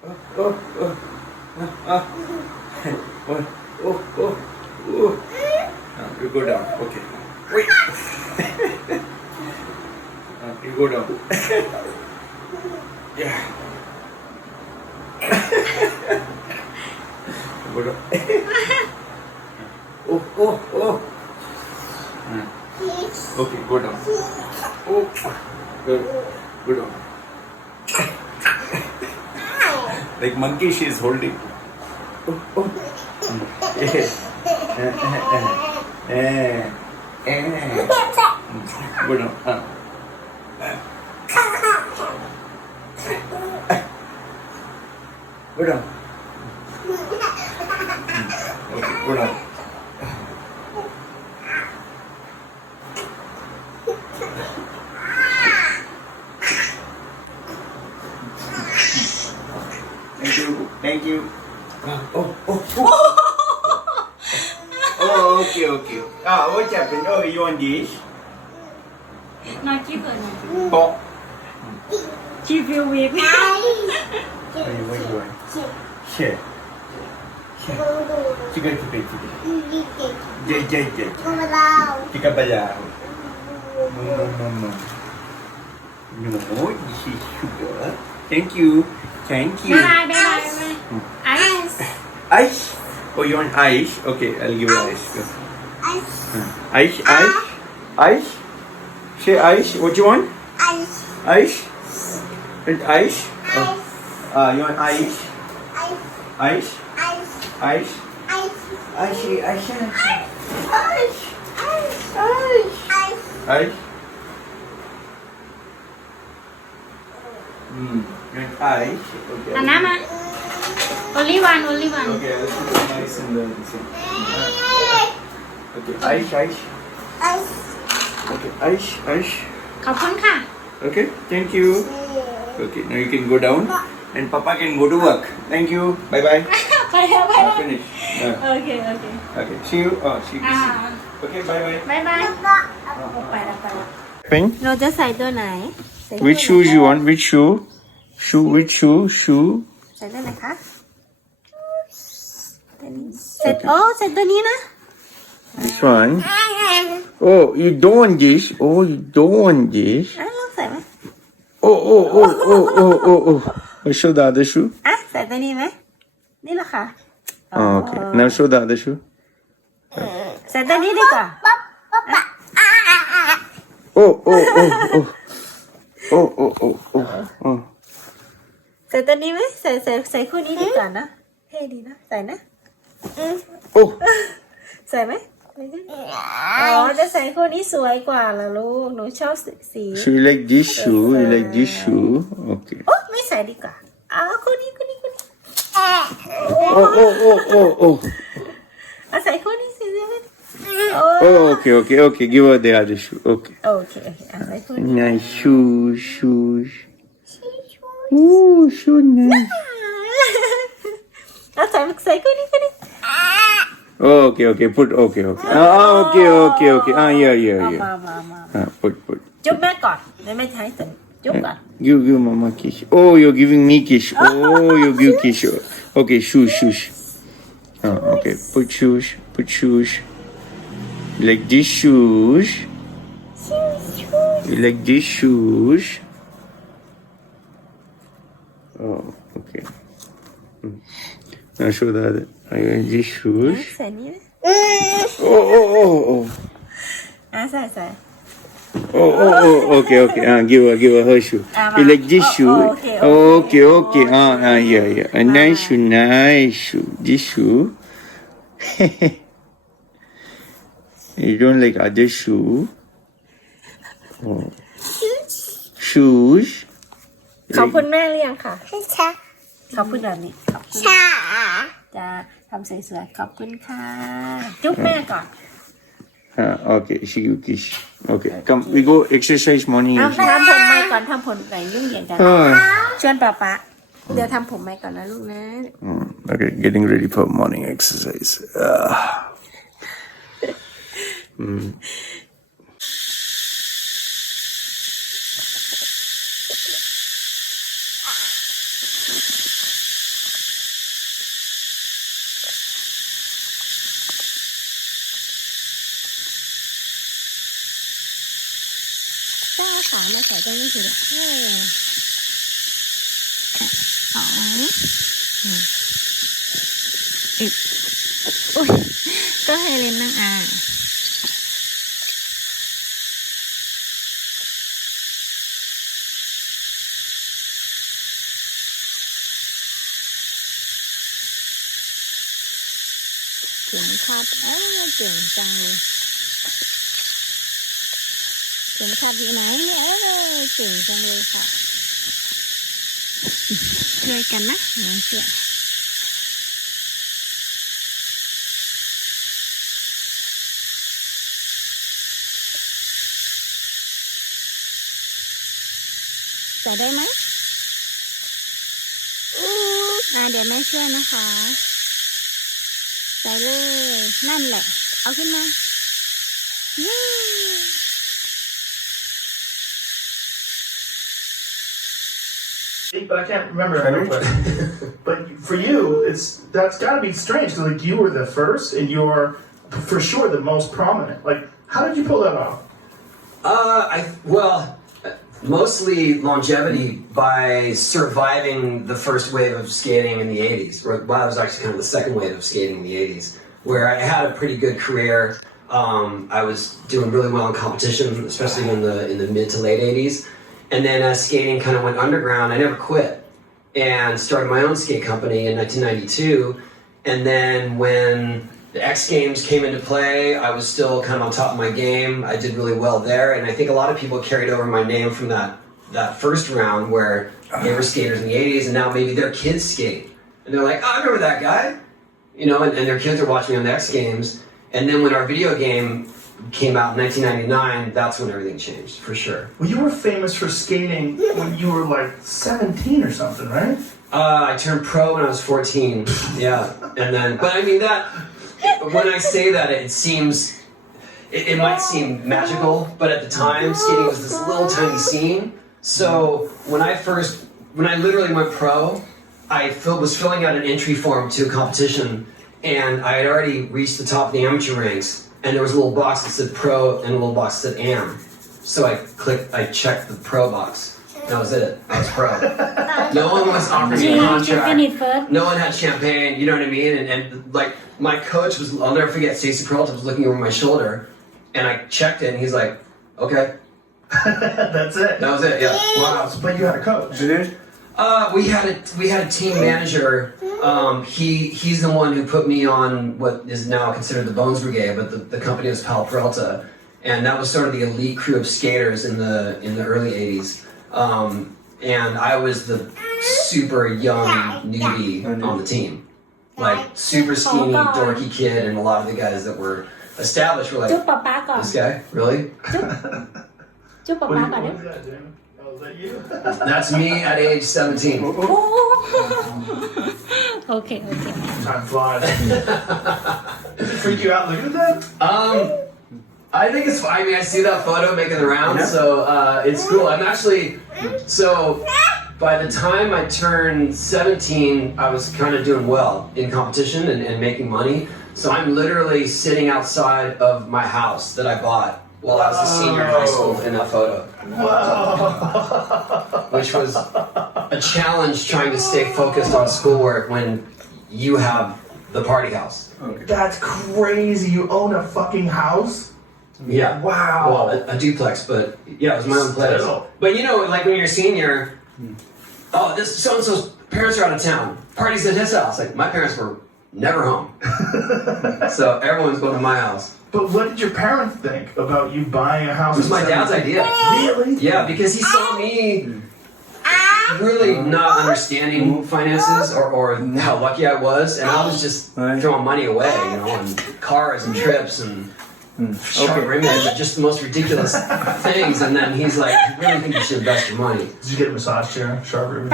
Oh, oh, ah, oh, oh, oh, oh. You go down. Okay. Wait. You go down. Yeah. Go down. Oh, oh, oh. Okay, go down. Oh, good. Go down. Like monkey, she is holding. Oh, oh. Go down. Go down. Okay, go down. Thank you. Thank you. Oh, oh, oh. Oh, okay, okay. What happened? Oh, you want this? Not keep it. Oh. She feel weak. What do you want? Share. Chicken. Jay. Chicken balao. No. No, this is sugar. Thank you. Bye. Ice. Ice? Oh, you want ice? Okay, I'll give you ice. Go. Ice? Say ice. What you want? Ice? And ice? Oh. You want ice? Ice? Ice? Ice? You want ice? Okay. Anama. Only one. Okay, I'll put some ice in the thing. Okay, ice. Okay, ice. ขอบคุณค่ะ Okay, thank you. Okay, now you can go down and Papa can go to work. Thank you. Bye. ไปแล้ว Finish. โอเค Okay, see you. See you. Okay, bye. บายไปแล้ว Pink. เราจะใส่ตัวไหน Which shoes you want? Which shoe? Which shoe? ใส่ตัวไหนคะใส่ตัวนี้นะ This one. Oh, you don't want this. Oh, you don't want this. ลองใส่ไหม Oh. Show the other shoe. ใส่ตัวนี้ไหมนี่แหละค่ะ Oh, okay. Now show the other shoe. ใส่ตัวนี้ดีกว่า Oh. ใส่ตัวนี้ไหมใส่คู่นี้ดีกว่านะเท่ดีนะใส่นะ Oh. ใส่ไหมจะใส่คู่นี้สวยกว่าล่ะลูกหนูชอบสี So you like this shoe? You like this shoe? Okay. ไม่ใส่ดีกว่าคู่นี้ Oh. ใส่คู่นี้สิใช่ไหม Oh, okay. Give her the other shoe. Okay. โอเคใส่คู่นี้ Nice shoes. Oh, so nice. ใส่คู่นี้ Oh, okay. Put okay. Okay. Okay. Yeah. มา Put. จุ๊บแม่ก่อนไม่ใช้ใส่จุ๊บก่อน Give Mama kiss. Oh, you're giving me kiss. Oh, you give kiss. Okay, shoes. Okay. Put shoes. You like these shoes? You like these shoes? Oh, okay. Now show the other. I like these shoes. ใส่นี้นะ Oh. ใส่ Oh, okay. Give her her shoe. You like this shoe? Okay. Yeah. A nice shoe. This shoe. You don't like other shoe? Oh. Shoes? ขอบคุณแม่หรือยังค่ะขอบคุณแบบนี้ขอบคุณจะทำสวยๆขอบคุณค่ะจุ๊บแม่ก่อน Okay, she give kiss. Okay, come, we go exercise morning. ทำผมใหม่ก่อนทำผมไหนยุ่งเหยิงกันชวนป๊าเดี๋ยวทำผมใหม่ก่อนนะลูกนะ Okay, getting ready for morning exercise. ก้าวขามาใส่ตรงนี้ทีเดียวสองอีกอุ้ยก็ให้เล่นนั่งเก่งครับเก่งจังเลยเก่งครับอยู่ไหนเนี่ยเก่งจังเลยค่ะช่วยกันนะช่วยใส่ได้ไหมเดี๋ยวแม่ช่วยนะคะใส่เลยนั่นแหละเอาขึ้นมาเย้ But I can't remember. But for you, that's got to be strange. Cause like you were the first, and you're for sure the most prominent. Like, how did you pull that off? Mostly longevity by surviving the first wave of skating in the 80s. Well, I was actually kind of the second wave of skating in the 80s, where I had a pretty good career. I was doing really well in competition, especially in the mid to late 80s. And then as skating kind of went underground, I never quit and started my own skate company in 1992. And then when the X Games came into play, I was still kind of on top of my game. I did really well there, and I think a lot of people carried over my name from that first round where they were skaters in the 80s, and now maybe their kids skate. And they're like, oh, I remember that guy. You know, and their kids are watching on the X Games. And then when our video game came out in 1999, that's when everything changed, for sure. Well, you were famous for skating when you were like 17 or something, right? I turned pro when I was 14, yeah. And then, but I mean when I say that, it seems, it might seem magical, but at the time, skating was this little tiny scene. So when I literally went pro, I was filling out an entry form to a competition, and I had already reached the top of the amateur ranks, and there was a little box that said pro and a little box that said am. So I checked the pro box. That was it. I was pro. No one was offering me a contract. No one had champagne, you know what I mean? And like, my coach was, I'll never forget, Stacey Peralta was looking over my shoulder, and I checked it, and he's like, okay. That's it. That was it, yeah. Wow, but you had a coach. We had a team manager. He's the one who put me on what is now considered the Bones Brigade, but the company was Pal Peralta, and that was sort of the elite crew of skaters in the early 80s. And I was the super young newbie on the team, like super skinny, dorky kid, and a lot of the guys that were established were like, this guy, really? What was that, Jamie? Was that you? That's me at age 17. Okay. Time flies. Did it freak you out looking at that? I think it's fine. I mean, I see that photo making the rounds, so it's cool. I'm actually, so by the time I turned 17, I was kind of doing well in competition and making money. So I'm literally sitting outside of my house that I bought while I was a senior in high school in that photo. Whoa. Which was a challenge trying to stay focused on schoolwork when you have the party house. That's crazy. You own a fucking house? Yeah. Wow. Well, a duplex, but yeah, it was my own place. Still. But you know, like when you're a senior, oh, this so-and-so's parents are out of town. Party's at his house. Like, my parents were never home. So everyone's going to my house. But what did your parents think about you buying a house? It was my dad's idea. Really? Yeah, because he saw me really not understanding finances or how lucky I was, and I was just throwing money away, you know, on cars and trips and sharp rimmers and just the most ridiculous things. And then he's like, I really think you should invest your money. Did you get a massage chair? Sharp ribbon?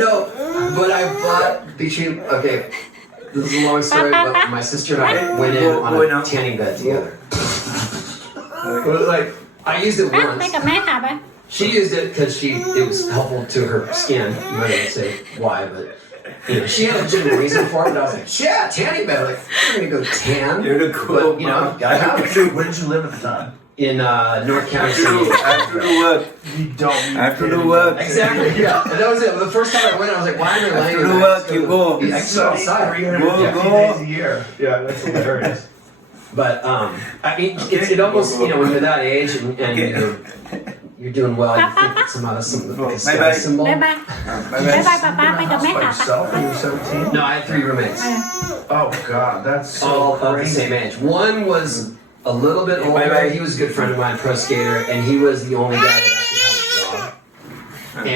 No, but I bought okay, this is a long story, but my sister and I went in on a tanning bed together. It was like, I used it once. She used it because it was helpful to her skin. You might not say why, but you know, she had a legitimate reason for it. But I was like, yeah, tanning bed. Like, I'm gonna go tan. You're the cool. But, you know, gotta have it. Where did you live at the time? in North County. I have to do work. You don't. I have to do work. Exactly. Yeah. And that was it. The first time I went, I was like, "Why am I laying?" After the work, you go. I can go outside. 350 days a year. Yeah, that's hilarious. But it almost when you're that age and you're doing well, you think it's some like a status symbol. บ๊ายบายบ๊ายบายป๊าป๊าไปกับแม่ By ค่ะ yourself when you were 17? No, I had 3 roommates, Oh God, that's so all of the crazy. same age. One was a little bit older. He was a good friend of mine, pro skater, and he was the only guy that actually had a job.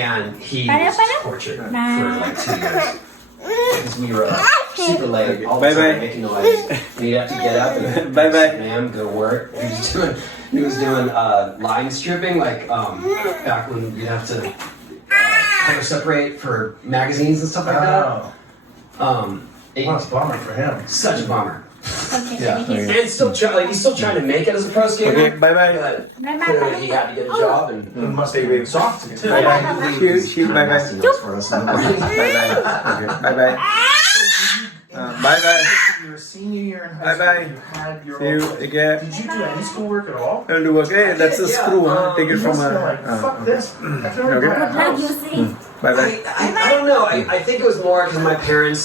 And he was tortured for like 2 years. Because we were super late all the time making noise. And you'd have to get up and ma'am, go work. He was doing line stripping, like back when you'd have to color separate for magazines and stuff like that. What a bummer for him. Such a bummer. Yeah. And still he's still trying to make it as a pro skater. Okay, bye bye. But clearly he had to get a job and It must be exhausted too. Bye bye. Shoot, bye bye. Bye bye. Bye bye. Your senior year in high Bye school, bye. you had your See you own. again. Did you do any schoolwork at all? I'll do work. Hey, that's a screw, huh? Take You it from must have been like, fuck this. I've never Okay. done a แล้ว house. you see Bye bye. I don't know. I think it was more because my parents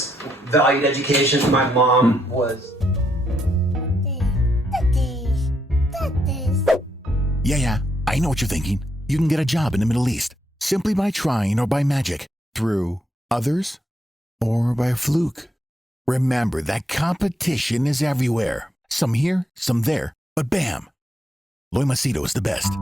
valued education. My mom was. Yeah, I know what you're thinking. You can get a job in the Middle East simply by trying or by magic, through others, or by a fluke. Remember that competition is everywhere. Some here, some there, but bam! Loy Machedo is the best.